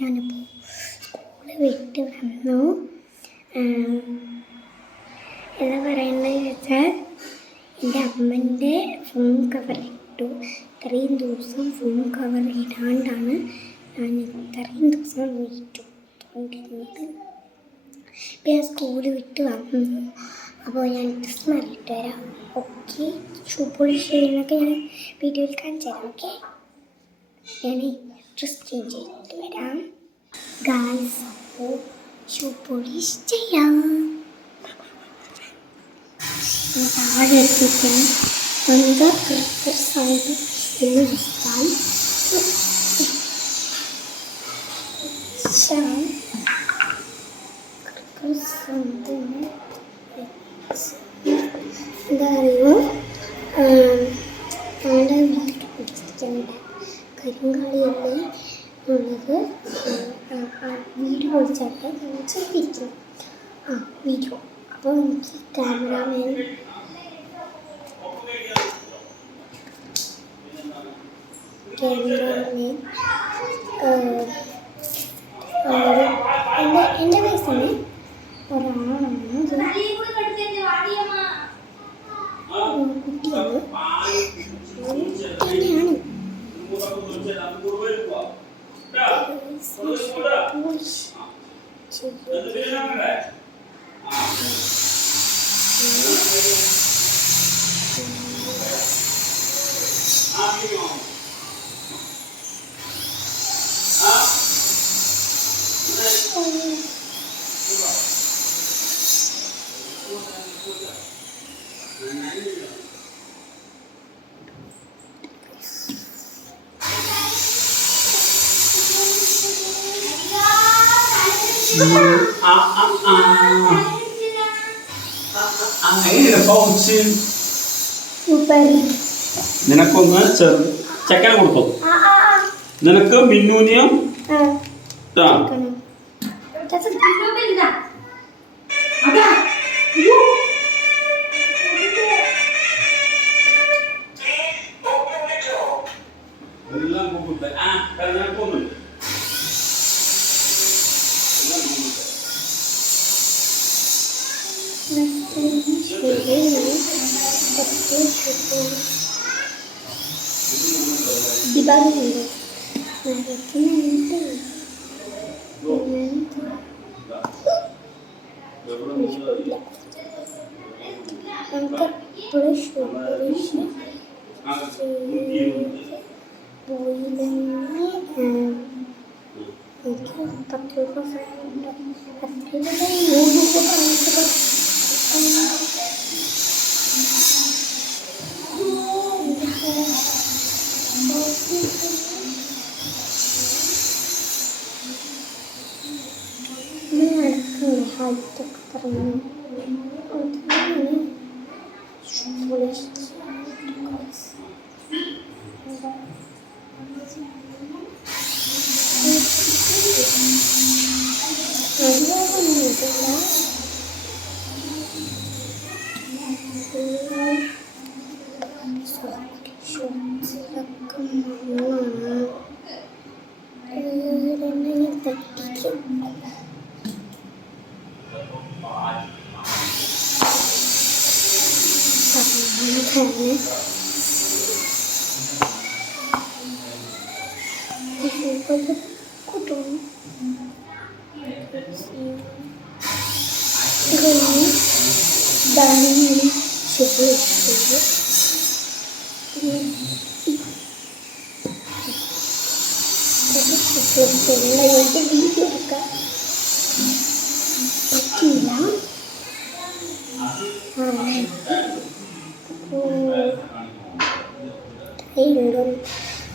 ഞാനിപ്പോൾ സ്കൂള് വിട്ട് വന്നു. എന്താ പറയണമെന്ന് വെച്ചാൽ എൻ്റെ അമ്മൻ്റെ ഫോൺ കവർ ഇട്ടു. ഇത്രയും ദിവസം ഫോൺ കവർ ഇടാണ്ടാണ് ഞാൻ ഇത്രയും ദിവസം വീട്ടു കൊണ്ടിരുന്നത്. ഇപ്പം ഞാൻ സ്കൂള് വിട്ട് വന്നു. അപ്പോൾ ഞാൻ ഡ്രസ്സ് മാറിയിട്ട് വരാം. ഓക്കെ, ഷൂ പോളിഷ് ചെയ്യുന്നതൊക്കെ ഞാൻ വീഡിയോയിൽ കാണിച്ചു തരാം. ഓക്കെ, ഞാൻ ഡ്രസ്സ് ചേഞ്ച് ചെയ്തിട്ട് വരാം. ഗായ്സ്, അപ്പോൾ ഷൂ പോളിഷ് ചെയ്യാം. താഴെ എത്തിക്കണം. എന്താ ക്രിക്കറ്റ് സൗണ്ട് എന്ന് വെച്ചാൽ എന്താ പറയുക, നമ്മുടെ വീട്ടിൽ പിടിച്ചിട്ടുണ്ട് കരിങ്കാളിയല്ലേ ഉള്ളത്. വീട് പൊളിച്ചാട്ട് നമ്മൾ ചെയ്തിരിക്കുന്നു. വീഡിയോ അപ്പോൾ എനിക്ക് ക്യാമറാമാൻ എൻ്റെ വയസ്സിന് ഒരാളാണ്, കുട്ടിയാണ് തന്നെയാണ്. നിനക്കൊന്ന് ചെക്കനെ കൊടുത്തു. നിനക്ക് മിന്നൂനിയും dibangun angkat brush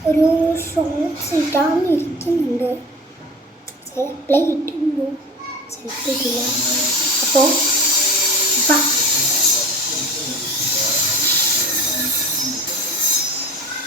ഒരു ഷോർട്സ് ഇടാനിരിക്കുന്നുണ്ട്. ചിലപ്പോൾ ഇട്ടിരുന്നു, ചിലപ്പോൾ ഇല്ല. അപ്പോൾ